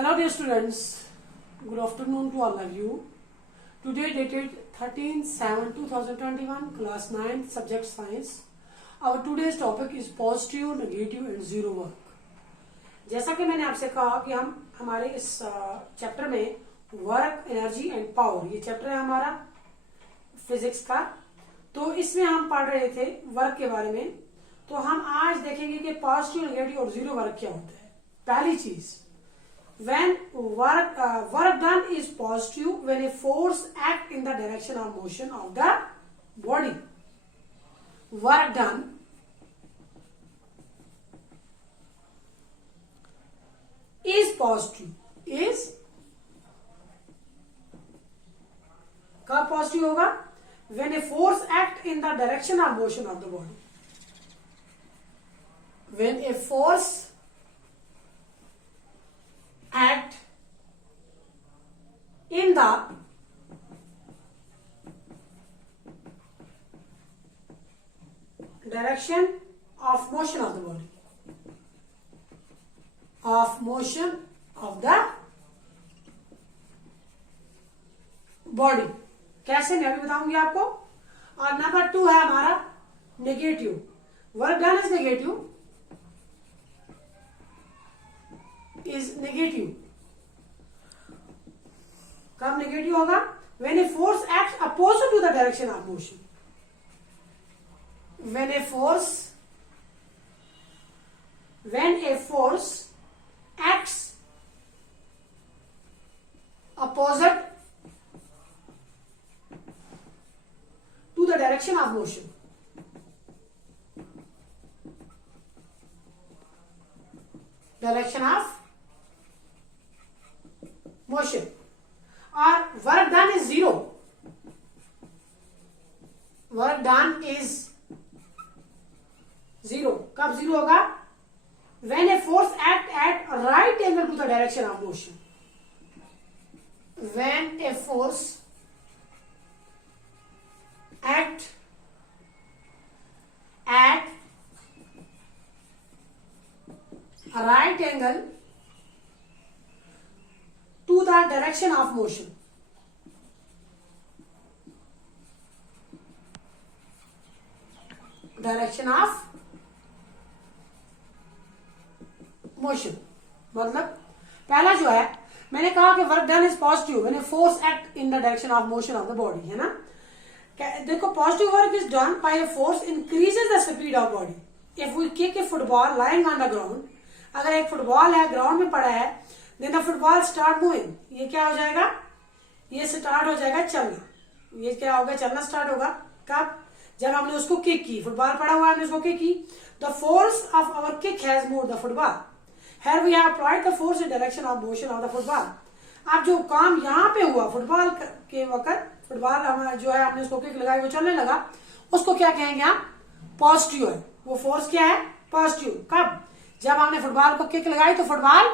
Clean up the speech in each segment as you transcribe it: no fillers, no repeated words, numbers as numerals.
Hello dear students, good afternoon to all of you. Today dated 13/7/2021, class 9, subject science. Our today's topic is positive, negative and zero work. जैसा कि मैंने आपसे कहा कि हम हमारे इस चैप्टर में वर्क, एनर्जी एंड पावर, ये चैप्टर है हमारा फिजिक्स का। तो इसमें हम पढ़ रहे थे वर्क के बारे में। तो हम आज देखेंगे कि पॉजिटिव, नेगेटिव और जीरो वर्क क्या होता है। पहली चीज, when work done is positive when a force act in the direction of motion of the body. Work done is positive, is कब पॉजिटिव होगा? when a force act in the direction of motion of the body. When a force act in the direction of motion of the body, of motion of the body. कैसे, मैं अभी बताऊंगी आपको। और number 2 है हमारा negative. Work done is negative, is negative. कब negative होगा? when a force acts opposite to the direction of motion. when a force acts opposite to the direction of motion. Direction of motion. और work done is zero. Work done is zero. कब zero होगा? when a force act at right angle to the direction of motion. when a force act at a right angle to the direction of motion. Direction of motion मतलब पहला जो है, मैंने कहा कि work done is positive when a force act in the direction of motion of the body, है ना। देखो, positive work is done by a force increases the speed of body. If we kick a football lying on the ground, अगर एक football है ground में पड़ा है, then the football start moving, ये क्या हो जाएगा? ये स्टार्ट हो जाएगा चलना। ये क्या होगा? चलना स्टार्ट होगा। कब? जब हमने उसको किक की। फुटबॉल पड़ा हुआ है, हमने उसको किक की। The force of our kick has moved the football. Here we have applied the force in direction of motion of the football. अब जो काम यहाँ पे हुआ फुटबॉल के वक्त, फुटबॉल जो है हमने उसको किक लगाई, वो चलने लगा, उसको क्या कहेंगे हम? पॉजिटिव है। वो फोर्स क्या है? पॉजिटिव। कब? जब हमने फुटबॉल को किक लगाई तो फुटबॉल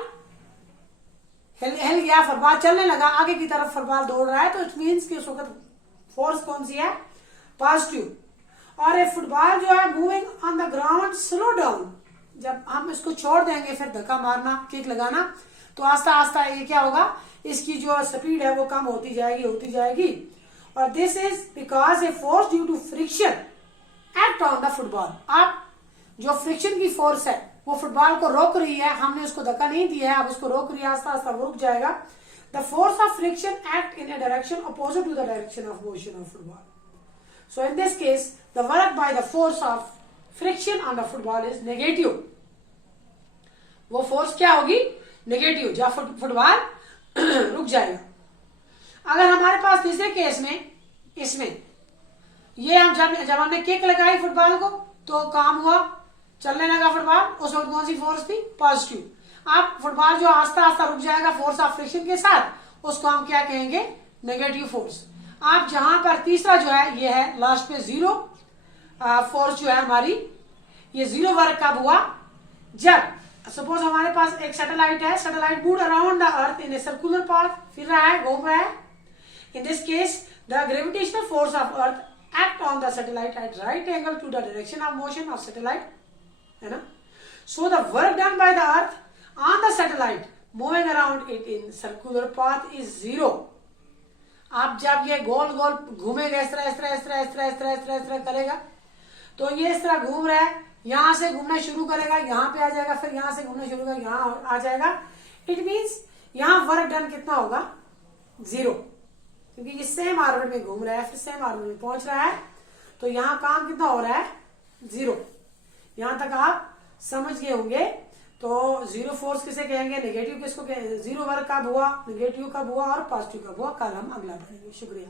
हिल गया, फुटबॉल चलने लगा, आगे की तरफ फुटबॉल दौड़ रहा है, तो इट मीन्स कि उस वक्त फोर्स कौन सी है? पॉजिटिव। और ये फुटबॉल जो है moving on the ground slow down, जब हम इसको छोड़ देंगे फिर धक्का मारना, किक लगाना, तो आस्ता आस्ता ये क्या होगा? इसकी जो स्पीड है वो कम होती जाएगी। और this is because a force due to friction act on the football. अब जो फ्रिक्शन की फोर्स है वो फुटबॉल को रोक रही है, हमने उसको धक्का नहीं दिया है, अब उसको रोक रही है, आस्ता आस्ता वो रुक जाएगा। The force of friction act in a direction opposite to the direction of motion of football. So in this case, the work by the force of friction on the football is negative. वो force क्या होगी? Negative, जब football रुक जाएगा। अगर हमारे पास तीसरे case में, इसमें ये हम जब हमने किक लगाई फुटबॉल को तो काम हुआ, चलने लगा फुटबॉल, उस वक्त कौन सी फोर्स थी? पॉजिटिव। अब फुटबॉल जो आस्ता आस्ता रुक जाएगा फोर्स ऑफ फ्रिक्शन के साथ, उसको हम क्या कहेंगे? Negative force. आप जहां पर तीसरा जो है ये है लास्ट पे जीरो फोर्स जो है हमारी, ये जीरो वर्क कब हुआ? जब सपोज हमारे पास एक सैटेलाइट है, satellite move around the earth in a circular path, फिर रहा है, घूम रहा है। In this case the gravitational force of earth act on the satellite at right angle to the direction of motion of satellite, है ना। So the work done by the earth on the satellite moving around it in circular path is 0। आप जब ये गोल गोल घूमेगा इस तरह इस तरह इस तरह इस तरह इस तरह इस तरह इस तरह करेगा, तो ये इस तरह घूम रहा है, यहां से घूमना शुरू करेगा, यहाँ पे आ जाएगा, फिर यहां से घूमना शुरू करेगा, यहाँ आ जाएगा। इट मीन्स यहाँ वर्क डन कितना होगा? 0, क्योंकि ये सेम ऑर्बिट में घूम रहा है, फिर सेम ऑर्बिट में पहुंच रहा है, तो यहाँ काम कितना हो रहा है? 0। यहां तक आप समझ गए होंगे। तो 0 फोर्स किसे कहेंगे, नेगेटिव किसको कहेंगे, 0 वर्क कब हुआ, नेगेटिव कब हुआ और पॉजिटिव कब हुआ, कल हम अगला पढ़ेंगे। शुक्रिया।